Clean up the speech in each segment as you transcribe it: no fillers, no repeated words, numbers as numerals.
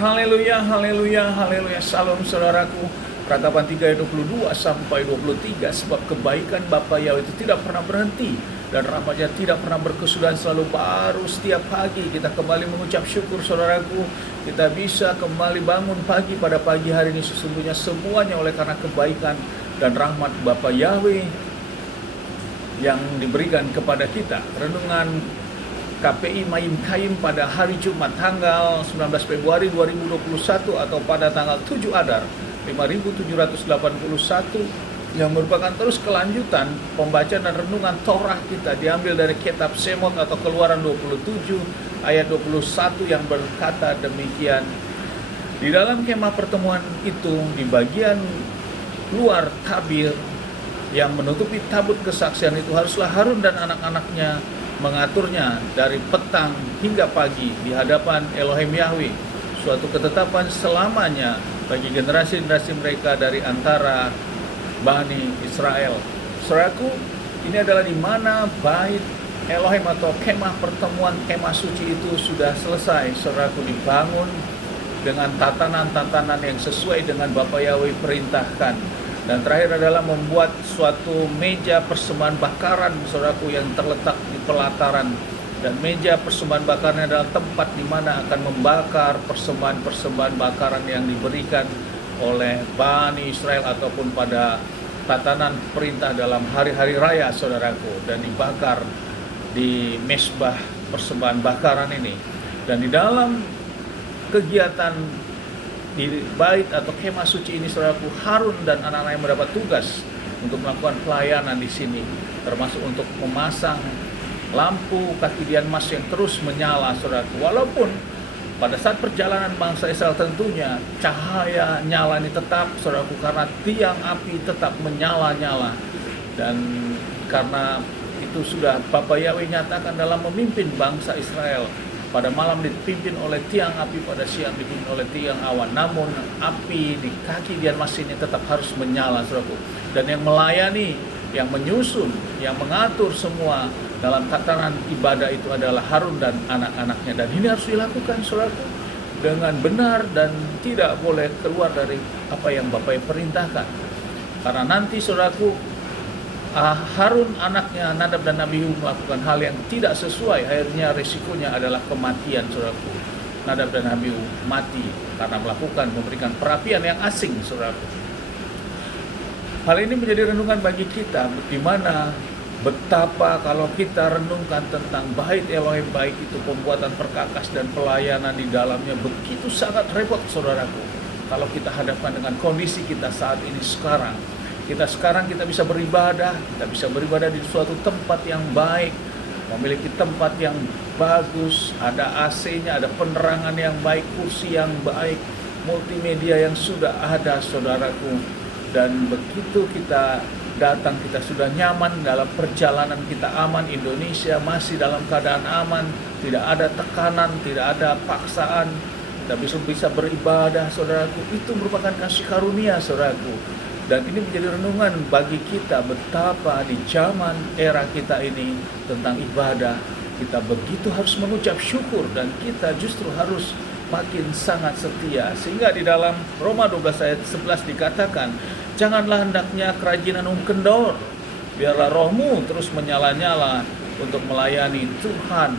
Haleluya, haleluya, haleluya. Salam saudaraku. Ratapan 3 ayat 22 sampai 23. Sebab kebaikan Bapa Yahweh itu tidak pernah berhenti, dan rahmatnya tidak pernah berkesudahan, selalu baru setiap pagi. Kita kembali mengucap syukur saudaraku. Kita bisa kembali bangun pagi pada pagi hari ini, sesungguhnya semuanya oleh karena kebaikan dan rahmat Bapa Yahweh yang diberikan kepada kita. Renungan KPI Mayim Kaim pada hari Jumat tanggal 19 Februari 2021 atau pada tanggal 7 Adar 5781, yang merupakan terus kelanjutan pembacaan dan renungan Torah kita, diambil dari kitab Semot atau Keluaran 27 ayat 21 yang berkata demikian. Di dalam kemah pertemuan itu, di bagian luar tabir yang menutupi tabut kesaksian itu, haruslah Harun dan anak-anaknya mengaturnya dari petang hingga pagi di hadapan Elohim Yahweh, suatu ketetapan selamanya bagi generasi-generasi mereka dari antara Bani Israel. Saudaraku, ini adalah di mana bait Elohim atau kemah pertemuan, kemah suci itu sudah selesai. Saudaraku, dibangun dengan tatanan-tatanan yang sesuai dengan Bapa Yahweh perintahkan. Dan terakhir adalah membuat suatu meja persembahan bakaran, saudaraku, yang terletak di pelataran. Dan meja persembahan bakaran adalah tempat di mana akan membakar persembahan-persembahan bakaran yang diberikan oleh Bani Israel ataupun pada tatanan perintah dalam hari-hari raya, saudaraku, dan dibakar di mesbah persembahan bakaran ini. Dan di dalam kegiatan di bait atau kemah suci ini, saudaraku, Harun dan anak-anak yang mendapat tugas untuk melakukan pelayanan di sini, termasuk untuk memasang lampu kaki dian emas yang terus menyala, saudaraku. Walaupun pada saat perjalanan bangsa Israel tentunya cahaya nyala ini tetap, saudaraku, karena tiang api tetap menyala-nyala. Dan karena itu sudah Bapa Yahweh nyatakan dalam memimpin bangsa Israel. Pada malam dipimpin oleh tiang api, pada siang dipimpin oleh tiang awan. Namun api di kaki dian emas ini tetap harus menyala, saudaraku. Dan yang melayani, yang menyusun, yang mengatur semua dalam tatanan ibadah itu adalah Harun dan anak-anaknya. Dan ini harus dilakukan, saudaraku, dengan benar dan tidak boleh keluar dari apa yang Bapak perintahkan. Karena nanti, saudaraku, Harun anaknya Nadab dan Abihu melakukan hal yang tidak sesuai, akhirnya resikonya adalah kematian, saudaraku. Nadab dan Abihu mati karena memberikan perapian yang asing, saudaraku. Hal ini menjadi renungan bagi kita, di mana betapa kalau kita renungkan tentang bait Elohim, baik itu pembuatan perkakas dan pelayanan di dalamnya, begitu sangat repot, saudaraku. Kalau kita hadapkan dengan kondisi kita saat ini sekarang, kita bisa beribadah, kita bisa beribadah di suatu tempat yang baik, memiliki tempat yang bagus, ada AC-nya, ada penerangan yang baik, kursi yang baik, multimedia yang sudah ada, saudaraku. Dan begitu kita datang, kita sudah nyaman dalam perjalanan kita, aman. Indonesia masih dalam keadaan aman, tidak ada tekanan, tidak ada paksaan, kita bisa beribadah, saudaraku. Itu merupakan kasih karunia, saudaraku. Dan ini menjadi renungan bagi kita, betapa di zaman era kita ini tentang ibadah, kita begitu harus mengucap syukur, dan kita justru harus makin sangat setia. Sehingga di dalam Roma 12 ayat 11 dikatakan, janganlah hendaknya kerajinan kendor, biarlah rohmu terus menyala-nyala untuk melayani Tuhan.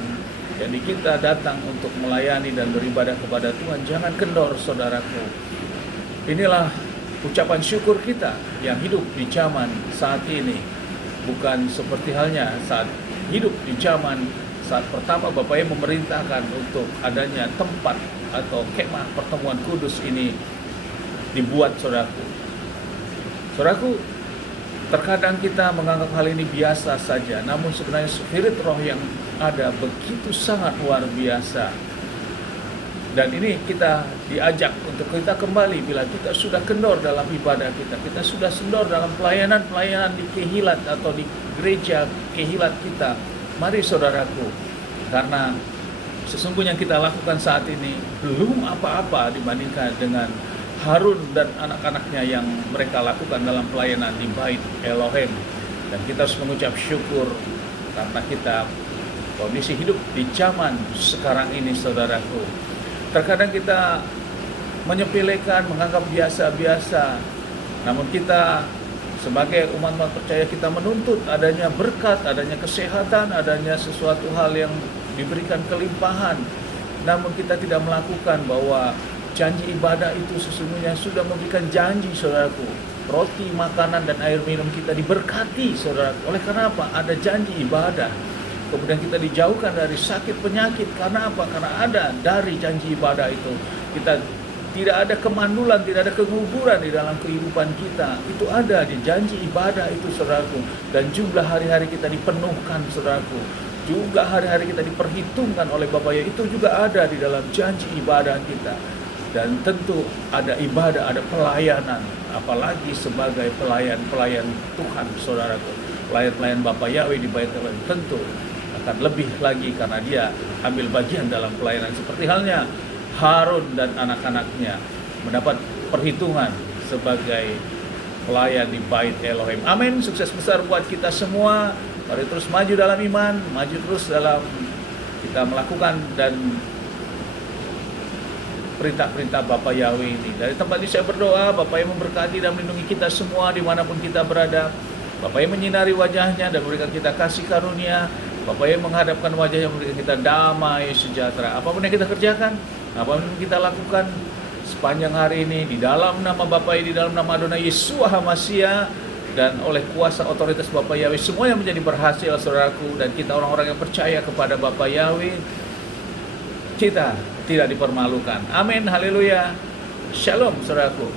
Jadi kita datang untuk melayani dan beribadah kepada Tuhan, jangan kendor, saudaraku. Inilah ucapan syukur kita yang hidup di zaman saat ini. Bukan seperti halnya saat hidup di zaman saat pertama Bapak yang memerintahkan untuk adanya tempat atau kemah pertemuan kudus ini dibuat, saudaraku. Saudaraku, terkadang kita menganggap hal ini biasa saja, namun sebenarnya spirit roh yang ada begitu sangat luar biasa. Dan ini kita diajak untuk kita kembali bila kita sudah kendor dalam ibadah kita sudah kendor dalam pelayanan di kehilat atau di gereja kehilat kita. Mari, saudaraku, karena sesungguhnya kita lakukan saat ini belum apa-apa dibandingkan dengan Harun dan anak-anaknya yang mereka lakukan dalam pelayanan di bait Elohim. Dan kita harus mengucap syukur karena kita kondisi hidup di zaman sekarang ini, saudaraku. Terkadang kita menyepelekan, menganggap biasa-biasa. Namun kita sebagai umat percaya, kita menuntut adanya berkat, adanya kesehatan, adanya sesuatu hal yang diberikan kelimpahan. Namun kita tidak melakukan, bahwa janji ibadah itu sesungguhnya sudah memberikan janji, saudaraku. Roti, makanan, dan air minum kita diberkati, saudara. Oleh karena apa? Ada janji ibadah. Kemudian kita dijauhkan dari sakit penyakit. Karena apa? Karena ada dari janji ibadah itu. Kita tidak ada kemandulan, tidak ada keguguran di dalam kehidupan kita. Itu ada di janji ibadah itu, saudaraku. Dan jumlah hari-hari kita dipenuhkan, saudaraku. Juga hari-hari kita diperhitungkan oleh Bapa Ya, itu juga ada di dalam janji ibadah kita. Dan tentu ada ibadah, ada pelayanan, apalagi sebagai pelayan-pelayan Tuhan, saudaraku. Pelayan-pelayan Bapa Yahweh di Bait Allah tentu akan lebih lagi, karena dia ambil bagian dalam pelayanan. Seperti halnya Harun dan anak-anaknya mendapat perhitungan sebagai pelayan di Bait Elohim. Amin. Sukses besar buat kita semua. Mari terus maju dalam iman, maju terus dalam kita melakukan dan perintah-perintah Bapa Yahweh ini. Dari tempat ini saya berdoa, Bapa yang memberkati dan melindungi kita semua dimanapun kita berada. Bapa yang menyinari wajahnya dan memberikan kita kasih karunia. Bapa yang menghadapkan wajahnya, memberikan kita damai sejahtera. Apapun yang kita kerjakan, apapun yang kita lakukan sepanjang hari ini, di dalam nama Bapa, di dalam nama Adonai Yeshua HaMashiach, dan oleh kuasa otoritas Bapa Yahweh, semua yang menjadi berhasil, saudaraku. Dan kita orang-orang yang percaya kepada Bapa Yahweh, kita tidak dipermalukan. Amin, haleluya. Shalom, saudaraku.